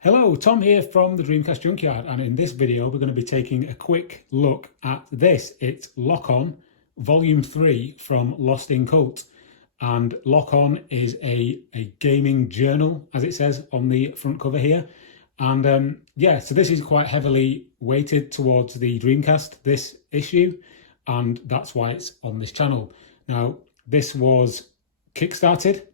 Hello, Tom here from the Dreamcast Junkyard, and in this video we're going to be taking a quick look at this. It's Lock On Volume 3 from Lost in Cult. And Lock On is a gaming journal, as it says on the front cover here. And so this is quite heavily weighted towards the Dreamcast, this issue, and that's why it's on this channel. Now, this was kickstarted.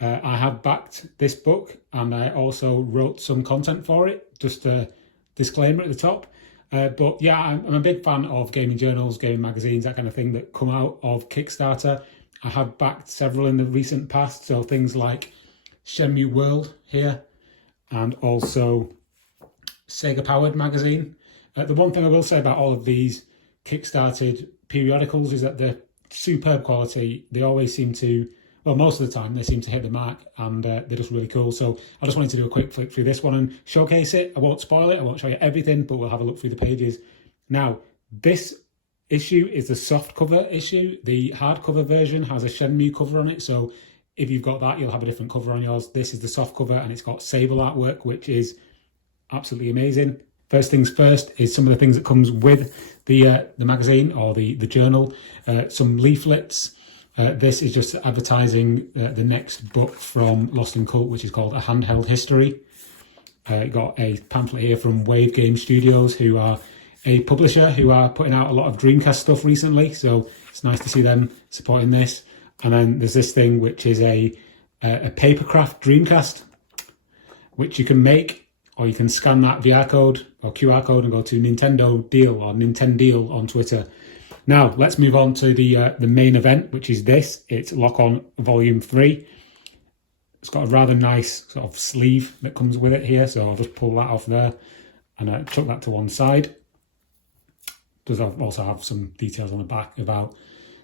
I have backed this book and I also wrote some content for it, just a disclaimer at the top. But yeah, I'm a big fan of gaming journals, gaming magazines, that kind of thing that come out of Kickstarter. I have backed several in the recent past, so things like Shenmue World here and also Sega Powered magazine. The one thing I will say about all of these Kickstarted periodicals is that they're superb quality. They always seem to, well, most of the time they seem to hit the mark, and they're just really cool. So I just wanted to do a quick flick through this one and showcase it. I won't spoil it, I won't show you everything, but we'll have a look through the pages. Now, this issue is the soft cover issue. The hardcover version has a Shenmue cover on it, so if you've got that, you'll have a different cover on yours. This is the soft cover, and it's got Sable artwork, which is absolutely amazing. First things first is some of the things that comes with the magazine or the journal. Some leaflets. This is just advertising the next book from Lost in Cult, which is called A Handheld History. Got a pamphlet here from Wave Game Studios, who are a publisher who are putting out a lot of Dreamcast stuff recently. So it's nice to see them supporting this. And then there's this thing, which is a papercraft Dreamcast, which you can make, or you can scan that VR code or QR code and go to Nintendo Deal or Nintendeal on Twitter. Now, let's move on to the main event, which is this. It's Lock On Volume 3. It's got a rather nice sort of sleeve that comes with it here, so I'll just pull that off there and chuck that to one side. It does also have some details on the back about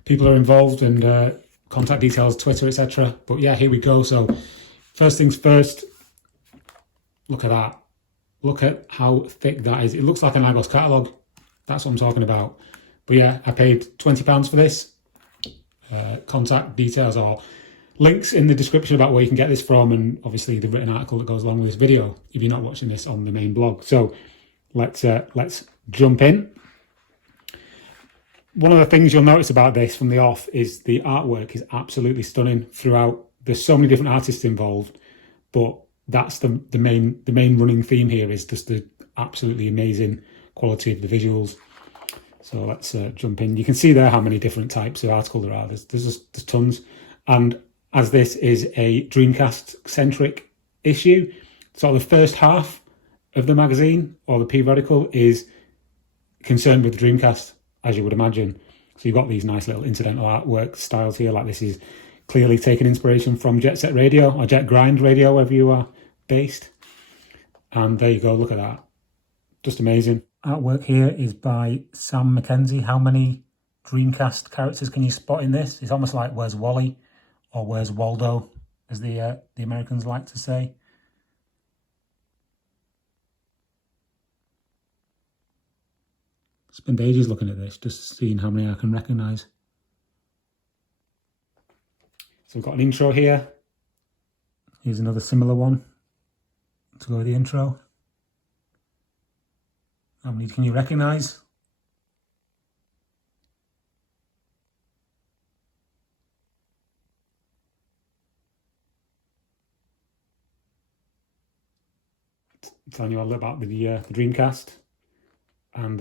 people who are involved and contact details, Twitter, etc. But yeah, here we go. So first things first, look at that. Look at how thick that is. It looks like an Argos catalogue. That's what I'm talking about. But yeah, I paid £20 for this. Contact details or links in the description about where you can get this from, and obviously the written article that goes along with this video if you're not watching this on the main blog. So let's jump in. One of the things you'll notice about this from the off is the artwork is absolutely stunning throughout. There's so many different artists involved, but that's the main running theme here, is just the absolutely amazing quality of the visuals. So let's jump in. You can see there how many different types of article there are. There's tons. And as this is a Dreamcast-centric issue, so the first half of the magazine or the periodical is concerned with the Dreamcast, as you would imagine. So you've got these nice little incidental artwork styles here, like this is clearly taking inspiration from Jet Set Radio or Jet Grind Radio, wherever you are based. And there you go, look at that. Just amazing. Artwork here is by Sam Mackenzie. How many Dreamcast characters can you spot in this? It's almost like Where's Wally or Where's Waldo, as the Americans like to say. Spend ages looking at this, just seeing how many I can recognise. So we've got an intro here. Here's another similar one to go with the intro. How many can you recognise? Telling you all about the Dreamcast. And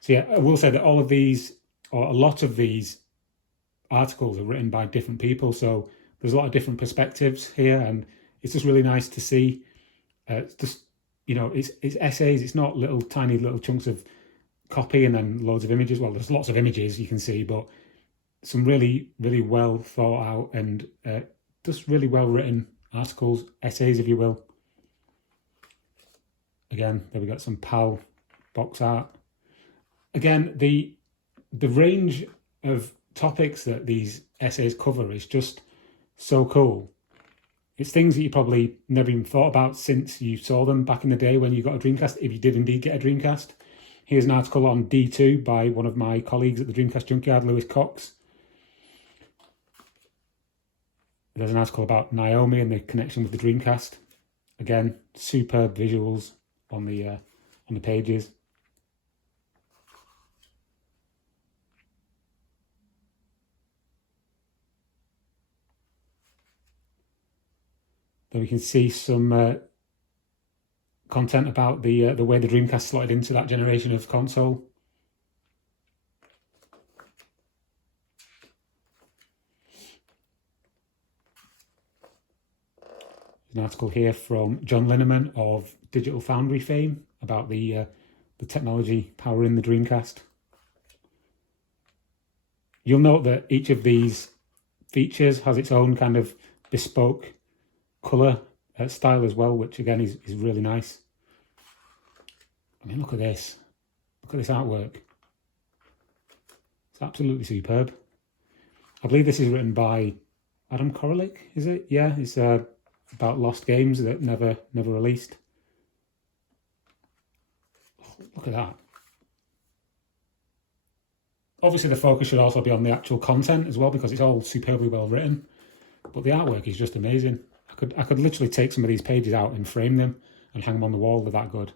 so yeah, I will say that all of these, or a lot of these articles are written by different people. So there's a lot of different perspectives here, and it's just really nice to see. It's just, you know, it's essays. It's not tiny little chunks of copy and then loads of images. Well, there's lots of images you can see, but some really, really well thought out and just really well written articles, essays, if you will. Again, there we got some PAL box art. Again, the range of topics that these essays cover is just so cool. It's things that you probably never even thought about since you saw them back in the day when you got a Dreamcast, if you did indeed get a Dreamcast. Here's an article on D2 by one of my colleagues at the Dreamcast Junkyard, Lewis Cox. There's an article about Naomi and the connection with the Dreamcast. Again, superb visuals on the pages. Then we can see some content about the way the Dreamcast slotted into that generation of console. An article here from John Linneman of Digital Foundry fame about the technology powering the Dreamcast. You'll note that each of these features has its own kind of bespoke colour style as well, which again is really nice. I mean, look at this. Look at this artwork. It's absolutely superb. I believe this is written by Adam Koralik, is it? Yeah, it's about lost games that never released. Oh, look at that. Obviously the focus should also be on the actual content as well, because it's all superbly well written, but the artwork is just amazing. I could literally take some of these pages out and frame them and hang them on the wall. They're that good.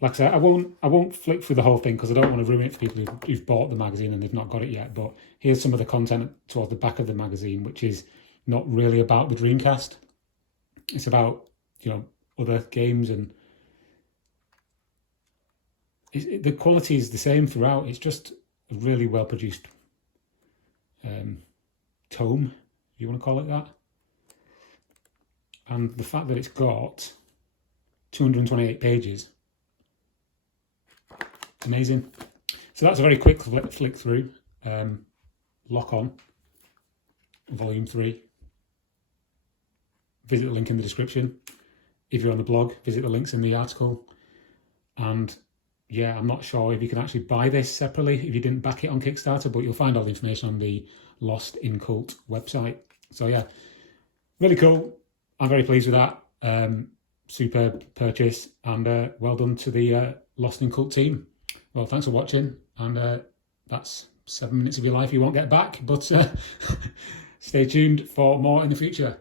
Like I said, I won't flick through the whole thing because I don't want to ruin it for people who've bought the magazine and they've not got it yet. But here's some of the content towards the back of the magazine, which is not really about the Dreamcast. It's about, you know, other games, and the quality is the same throughout. It's just a really well produced tome, if you want to call it that. And the fact that it's got 228 pages, amazing. So that's a very quick flick through. Lock On, Volume 3. Visit the link in the description. If you're on the blog, visit the links in the article. And yeah, I'm not sure if you can actually buy this separately if you didn't back it on Kickstarter, but you'll find all the information on the Lost in Cult website. So yeah, really cool. I'm very pleased with that. Superb purchase, and well done to the Lost in Cult team. Well, thanks for watching, and that's 7 minutes of your life you won't get back, but stay tuned for more in the future.